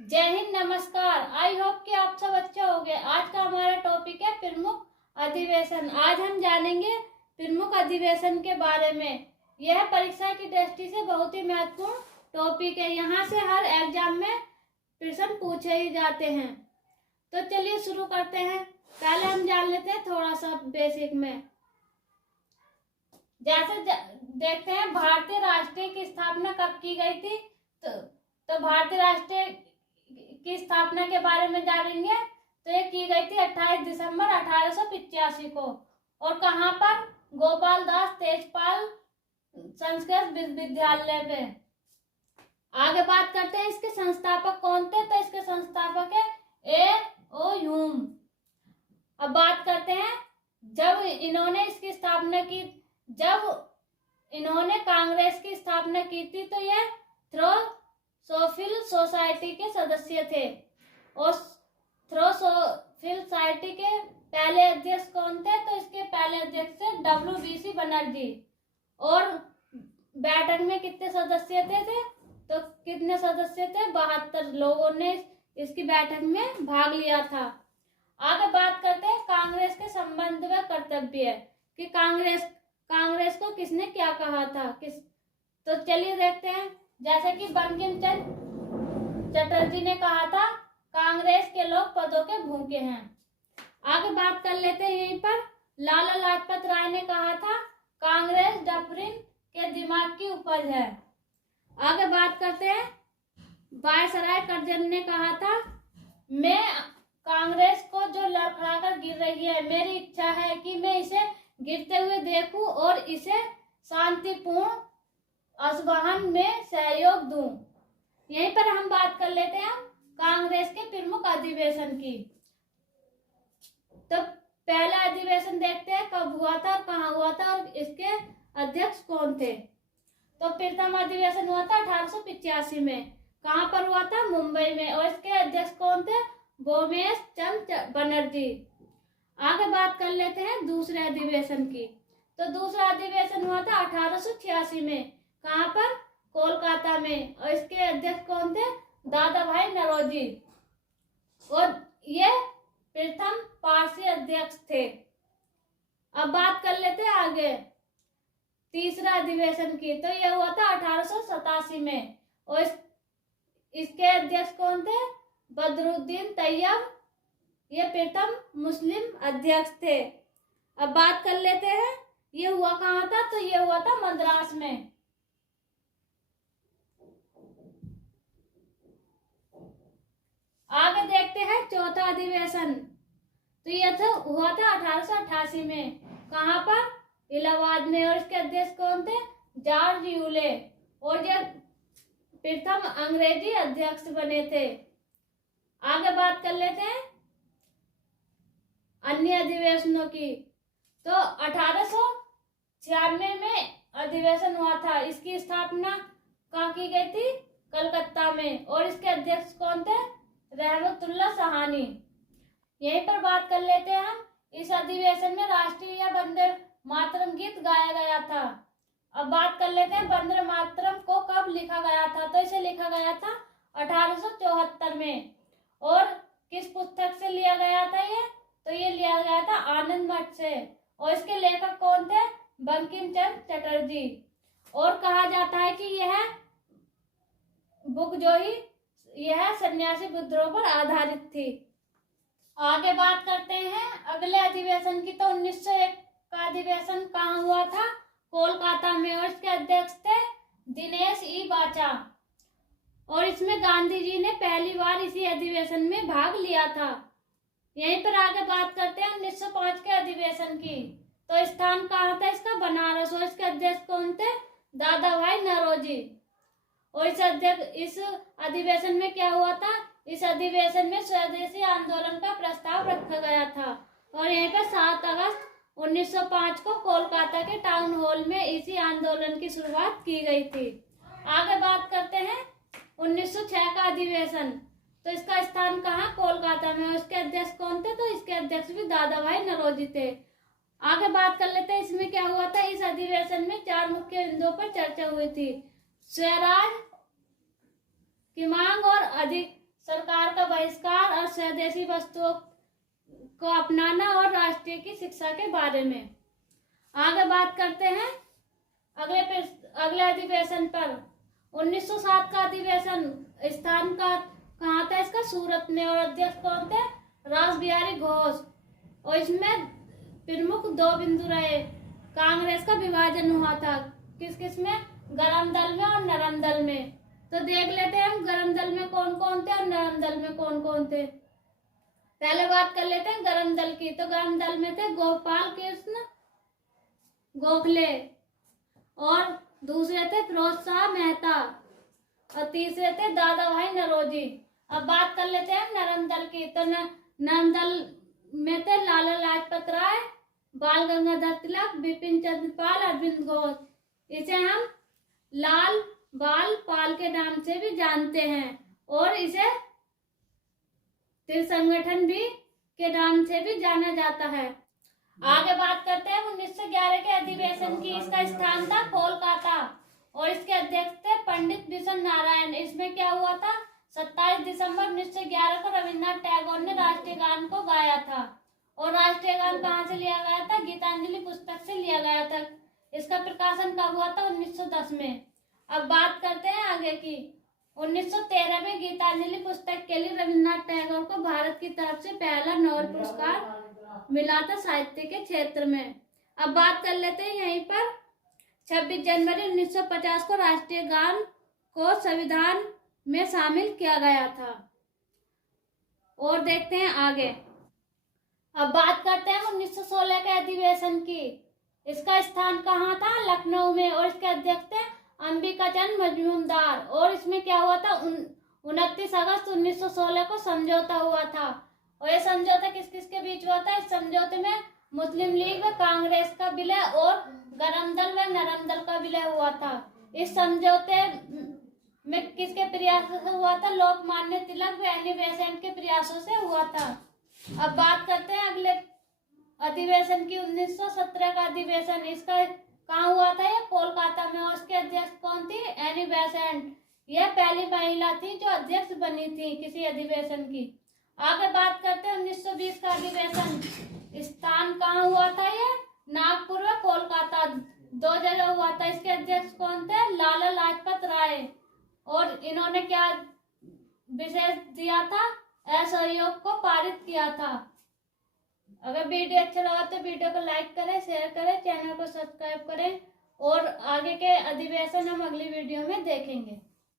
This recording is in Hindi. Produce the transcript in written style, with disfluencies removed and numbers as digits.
जय हिंद, नमस्कार। आई होप कि आप सब अच्छे होंगे। आज का हमारा टॉपिक है प्रमुख अधिवेशन। आज हम जानेंगे प्रमुख अधिवेशन के बारे में। यह परीक्षा की दृष्टि से बहुत ही महत्वपूर्ण टॉपिक है। यहाँ से हर एग्जाम में प्रश्न पूछे ही जाते हैं। तो चलिए शुरू करते हैं। पहले हम जान लेते हैं थोड़ा सा बेसिक में। जैसे देखते हैं भारतीय राष्ट्रीय की स्थापना कब की गई थी। तो भारतीय राष्ट्रीय की स्थापना के बारे में जानेंगे। तो ये की गई थी 28 दिसंबर 1885 को। और कहाँ पर? गोपाल दास तेजपाल संस्कृत विश्वविद्यालय में। आगे बात करते हैं इसके संस्थापक कौन थे। तो इसके संस्थापक है A.O. ह्यूम। अब बात करते हैं जब इन्होंने इसकी स्थापना की, जब इन्होंने कांग्रेस की स्थापना की थी तो यह थ्रोसोफिल सोसाइटी के सदस्य थे। और थ्रोसोफिल सोसाइटी के पहले अध्यक्ष कौन थे। तो इसके पहले अध्यक्ष थे WBC बनर्जी। और बैठक में कितने सदस्य थे? तो कितने सदस्य थे? 72 लोगों ने इसकी बैठक में भाग लिया था। आगे बात करते हैं कांग्रेस के संबंध में कर्तव्य कि कांग्रेस को किसने क्या कहा था। तो चलिए देखते हैं। जैसे कि बंकिम चंद्र चटर्जी ने कहा था कांग्रेस के लोग पदों के भूखे हैं। आगे बात कर लेते हैं। यहीं पर लाला लाजपत राय ने कहा था कांग्रेस डफरिन के दिमाग की उपज है। आगे बात करते हैं वायसराय कर्जन ने कहा था मैं कांग्रेस को जो लड़खड़ाकर गिर रही है, मेरी इच्छा है कि मैं इसे गिरते हुए देखूं और इसे शांतिपूर्ण असंवहन में सहयोग दूं। यहीं पर हम बात कर लेते हैं कांग्रेस के प्रमुख अधिवेशन की। तो पहला अधिवेशन देखते हैं कब हुआ था और कहाँ हुआ था और इसके अध्यक्ष कौन थे। तो प्रथम अधिवेशन हुआ था 1885 में। कहाँ पर हुआ था? मुंबई में। और इसके अध्यक्ष कौन थे? भोमेश चंद्र बनर्जी। आगे बात कर लेते हैं दूसरे अधिवेशन की। तो दूसरा अधिवेशन हुआ था 1886 में। कहाँ पर? कोलकाता में। और इसके अध्यक्ष कौन थे? दादा भाई नौरोजी। और ये प्रथम पारसी अध्यक्ष थे। अब बात कर लेते हैं आगे तीसरा अधिवेशन की। तो यह हुआ था 1887 में। और इसके अध्यक्ष कौन थे? बदरुद्दीन तैयब। ये प्रथम मुस्लिम अध्यक्ष थे। अब बात कर लेते हैं ये हुआ कहाँ था। तो ये हुआ था मद्रास में। आगे देखते हैं चौथा अधिवेशन। तो यह हुआ था 1888 में। कहाँ पर? इलाहाबाद में। और इसके अध्यक्ष कौन थे? George Yule. और ये प्रथम अंग्रेजी अध्यक्ष बने थे। आगे बात कर लेते हैं अन्य अधिवेशनों की। तो 1896 में अधिवेशन हुआ था। इसकी स्थापना कहाँ की गई थी? कलकत्ता में। और इसके अध्यक्ष कौन थे? रहमतुल्लाह साहनी। यहीं पर बात कर लेते हैं हम इस अधिवेशन में राष्ट्रीय वंदे मातरम गीत गाया गया था। अब बात कर लेते हैं वंदे मातरम को कब लिखा गया था। तो इसे लिखा गया था 1874 में। और किस पुस्तक से लिया गया था ये? तो ये लिया गया था आनंद मठ से। और इसके लेखक कौन थे? बंकिम चंद्र चटर्जी। और कहा जाता है कि यह बुक जो ही यह सन्यासी विद्रोह पर आधारित थी। आगे बात करते हैं अगले अधिवेशन की। तो 1901 का अधिवेशन कहाँ हुआ था? कोलकाता में। और इसके अध्यक्ष थे दिनेश ई बाचा। और इसमें गांधी जी ने पहली बार इसी अधिवेशन में भाग लिया था। यहीं पर आगे बात करते हैं 1905 के अधिवेशन की। तो स्थान कहाँ था इसका? बनारस। और इसके अध्यक्ष कौन थे? दादा भाई नौरोजी। और इस अधिवेशन में क्या हुआ था? इस अधिवेशन में स्वदेशी आंदोलन का प्रस्ताव रखा गया था। और यहीं पर 7 अगस्त 1905 को कोलकाता के टाउन हॉल में इसी आंदोलन की शुरुआत की गई थी। आगे बात करते हैं 1906 का अधिवेशन। तो इसका स्थान कहाँ? कोलकाता में। और इसके अध्यक्ष कौन थे? तो इसके अध्यक्ष भी दादा भाई नौरोजी थे। आगे बात कर लेते हैं इसमें क्या हुआ था। इस अधिवेशन में 4 मुख्य बिंदुओं पर चर्चा हुई थी। स्वराज की मांग और अधिक सरकार का बहिष्कार और स्वदेशी वस्तुओं को अपनाना और राष्ट्रीय की शिक्षा के बारे में। आगे बात करते हैं अगले अधिवेशन पर। 1907 का अधिवेशन स्थान का कहाँ था इसका? सूरत में। और अध्यक्ष कौन थे? रास बिहारी घोष। और इसमें प्रमुख 2 बिंदु रहे। कांग्रेस का विभाजन हुआ था किस किस में? गरम दल में और नरम दल में। तो देख लेते हैं हम गरम दल में कौन कौन थे और नरम दल में कौन कौन थे। पहले बात कर लेते हैं गरम दल की। तो गरम दल में थे गोपाल कृष्ण गोखले, और दूसरे थे फिरोज शाह मेहता, और तीसरे थे दादा भाई नौरोजी। अब बात कर लेते हैं नरम दल की। तो नरम दल में थे लाला लाजपत राय, बाल गंगाधर तिलक, बिपिन चंद्र पाल, अरविंद घोष। इसे हम लाल बाल पाल के नाम से भी जानते हैं, और इसे तिल संगठन भी के नाम से भी जाना जाता है। आगे बात करते हैं 1911 के अधिवेशन की। इसका स्थान था कोलकाता, और इसके अध्यक्ष थे पंडित बिशन नारायण। इसमें क्या हुआ था? 27 दिसंबर 1911 को रविन्द्रनाथ टैगोर ने राष्ट्रीय गान को गाया था। और राष्ट्रीय गान कहाँ से लिया गया था? गीतांजलि पुस्तक से लिया गया था। इसका प्रकाशन कब हुआ था? 1910 में। अब बात करते हैं आगे की। 1913 में गीतांजलि पुस्तक के लिए रविन्द्रनाथ टैगोर को भारत की तरफ से पहला नोबेल पुरस्कार मिला था साहित्य के क्षेत्र में। अब बात कर लेते हैं यहीं पर 26 जनवरी 1950 को राष्ट्रीय गान को संविधान में शामिल किया गया था। और देखते हैं आगे। अब बात करते हैं 1916 के अधिवेशन की। इसका स्थान कहाँ था? लखनऊ में, और इसके अध्यक्ष थे अंबिका चंद मजूमदार। और इसमें क्या हुआ था? 29 अगस्त 1916 को समझौता हुआ था। और ये समझौता किस किस के बीच हुआ था? इस समझौते में मुस्लिम लीग व कांग्रेस का विलय और गरम दल व नरम दल का विलय हुआ था। इस समझौते में किसके प्रयासों से हुआ था? लोकमान्य तिलक व एनी बेसेंट के प्रयासों से हुआ था। अब बात करते हैं अगले अधिवेशन की। 1917 का अधिवेशन। इसका कहाँ हुआ था? ये कोलकाता में। और उसके अध्यक्ष कौन थी? Annie Besant. यह पहली महिला थी जो अध्यक्ष बनी थी किसी अधिवेशन की। आगे बात करते हैं 1920 का अधिवेशन। स्थान कहाँ हुआ था? ये नागपुर व कोलकाता 2 जगह हुआ था। इसके अध्यक्ष कौन थे? लाला लाजपत राय। और इन्होंने क्या विशेष दिया था? असहयोग को पारित किया था। अगर वीडियो अच्छा लगा तो वीडियो को लाइक करें, शेयर करें, चैनल को सब्सक्राइब करें, और आगे के अधिवेशन हम अगली वीडियो में देखेंगे।